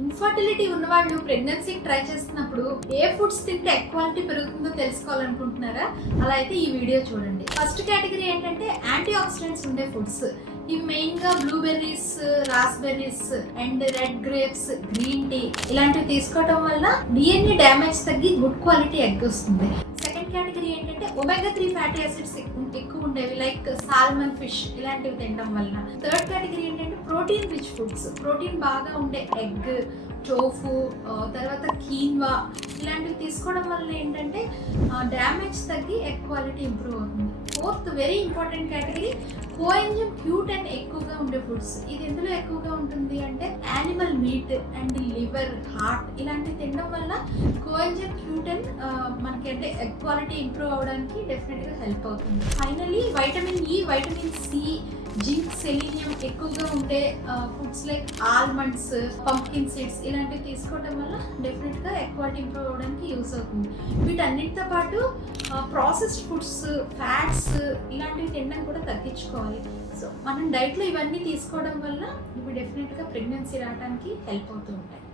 Infertility ఉన్నవాళ్ళు ప్రెగ్నెన్సీకి try చేస్తున్నప్పుడు ఏ ఫుడ్స్ తింటే ఎగ్ క్వాలిటీ పెరుగుతుందో తెలుసుకోవాలనుకుంటున్నారా? అలా అయితే ఈ వీడియో చూడండి. ఫస్ట్ కేటగిరీ ఏంటంటే యాంటీ ఆక్సిడెంట్స్ ఉండే ఫుడ్స్. ఇవి మెయిన్గా blueberries, raspberries and red grapes, green tea ఇలాంటివి తీసుకోవడం వల్ల డిఎన్ఏ డ్యామేజ్ తగ్గి గుడ్ క్వాలిటీ ఎగ్ వస్తుంది. సెకండ్ కేటగిరీ ఏంటంటే ఒమేగా 3 ఫ్యాటీ యాసిడ్స్ ఎక్కువ ఉండేవి, లైక్ సాల్మన్, ఫిష్ ఇలాంటివి తినడం వలన. థర్డ్ కేటగిరీ ఏంటంటే ప్రోటీన్ రిచ్ ఫుడ్స్. ప్రోటీన్ బాగా ఉండే ఎగ్, టోఫు, తర్వాత కీన్వా ఇలాంటివి తీసుకోవడం వల్ల ఏంటంటే డ్యామేజ్ తగ్గి ఎగ్ క్వాలిటీ ఇంప్రూవ్ అవుతుంది. Fourth very important category coenzyme Q10 ఎక్కువగా ఉండే ఫుడ్స్. ఇది ఎందులో ఎక్కువగా ఉంటుంది అంటే animal meet and liver, heart ఇలాంటివి తినడం వల్ల కోఎంజైమ్ Q10 మనకి అంటే ఎగ్ క్వాలిటీ ఇంప్రూవ్ అవడానికి డెఫినెట్గా హెల్ప్ అవుతుంది. Finally vitamin E, vitamin C, zinc, selenium ఎక్కువగా ఉండే foods like almonds, pumpkin seeds ఇలాంటివి తీసుకోవడం వల్ల డెఫినెట్గా ఎగ్ క్వాలిటీ ఇంప్రూవ్ అవ్వడానికి యూస్ అవుతుంది. వీటన్నిటితో పాటు ప్రాసెస్డ్ ఫుడ్స్, ఫ్యాట్స్ ఇలాంటివి తినడం కూడా తగ్గించుకోవాలి. సో మనం డైట్లో ఇవన్నీ తీసుకోవడం వల్ల ఇవి డెఫినెట్గా ప్రెగ్నెన్సీ రావడానికి హెల్ప్ అవుతూ ఉంటాయి.